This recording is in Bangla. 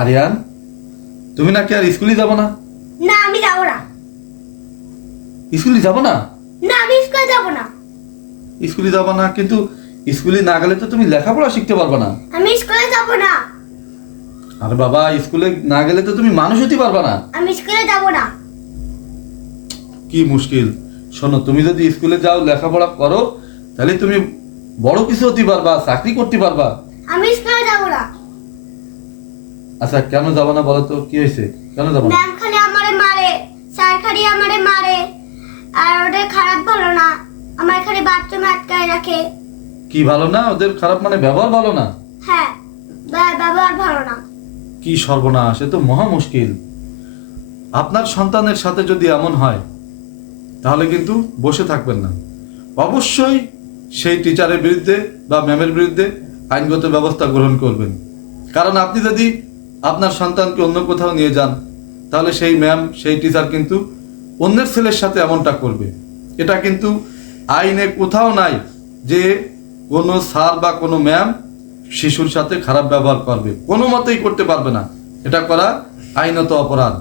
আরিয়ান, তুমি নাকি আর স্কুলে যাবো না? না আমি যাব না। স্কুলে যাবো না? না আমি স্কুলে যাব না। স্কুলে যাবো না, কিন্তু স্কুলে না গেলে তো তুমি লেখাপড়া শিখতে পারবে না। আমি স্কুলে যাব না। আরে বাবা, স্কুলে না গেলে তো তুমি মানুষ হতে পারবে না। আমি স্কুলে যাব না। কি মুশকিল! শোনো, তুমি যদি স্কুলে যাও, লেখাপড়া করো, তাহলে তুমি বড় কিছু হতে পারবা, চাকরি করতে পারবা। আমি স্কুলে যাব না। আচ্ছা, কেন যাবো না বলো তো? কি হয়েছে, কেন যাবো না? ম্যাম খালি আমারে মারে, স্যার খালি আমারে মারে, আর ওদের খারাপ ভালো না, আমার খালি বাথরুমে আটকায় রাখে। কি ভালো না? ওদের খারাপ মানে ব্যবহার ভালো না? হ্যাঁ, ব্যবহার ভালো না। কি সর্বনাশ! এ তো মহা মুশকিল। আপনার সন্তানের সাথে যদি এমন হয়, তাহলে কিন্তু বসে থাকবেন না। অবশ্যই সেই টিচারের বিরুদ্ধে বা ম্যামের বিরুদ্ধে আইনগত ব্যবস্থা গ্রহণ করবেন। কারণ আপনি যদি আপনার সন্তানকে অন্য কোথাও নিয়ে যান, তাহলে সেই ম্যাম, সেই টিচার কিন্তু অন্যের ছেলের সাথে এমনটা করবে। এটা কিন্তু আইনে কোথাও নাই যে কোনো স্যার বা কোনো ম্যাম শিশুর সাথে খারাপ ব্যবহার করবে। কোনো মতেই করতে পারবে না। এটা করা আইনত অপরাধ।